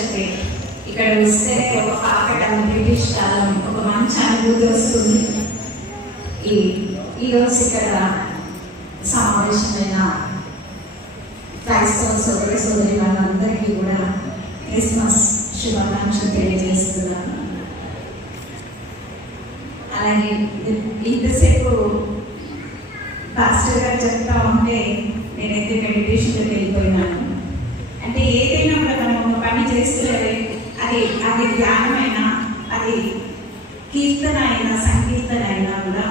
లక్ష్యతే ఇక్కడ వస్తే ఒక పాకటం బ్రిటిష్ కాలం ఒక మంచి అనుభూతి వస్తుంది. ఈ ఈరోజు ఇక్కడ సమావేశమైన క్రైస్తవ సోదరి సోదరి వాళ్ళందరికీ కూడా క్రిస్మస్ శుభాకాంక్షలు తెలియజేస్తున్నాను. అలాగే ఇంతసేపు పాస్టర్ గారు చెప్తా ఉంటే నేనైతే మెడిటేషన్ అది అది ధ్యానమైనా అది కీర్తన అయినా సంకీర్తన అయినా కూడా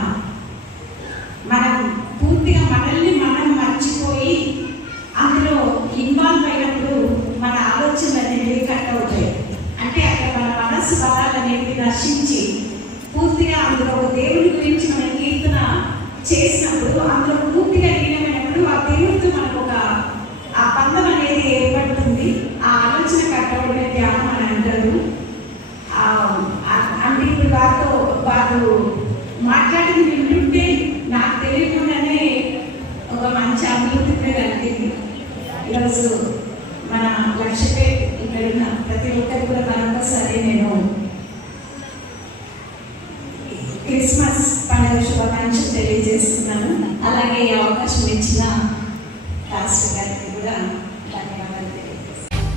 మనం పూర్తిగా మనల్ని మనం మర్చిపోయి అందులో ఇన్వాల్వ్ అయినప్పుడు మన ఆలోచనలు అనేవి కట్ అవుతాయి. అంటే అక్కడ మన మనస్సు బలాలు అనేవి నశించి పూర్తిగా అందులో ఒక దేవుడి గురించి మనం కీర్తన చేసినప్పుడు అందులో పూర్తిగా లీనమైన అంటే ఇప్పుడు వారితో వారు మాట్లాడింది వింటుంటే నాకు తెలియకుండానే ఒక మంచి అభివృద్ధి అనేది అనిపింది ఈరోజు మన లక్ష్యపై ఇక్కడ ఉన్న ప్రతి ఒక్కరు కూడా సరే నేను క్రిస్మస్ పండుగ శుభాకాంక్షలు తెలియజేస్తున్నాను. అలాగే ఈ అవకాశం ఇచ్చిన రాష్ట్ర గారికి కూడా ధన్యవాదాలు తెలియజేస్తున్నాను.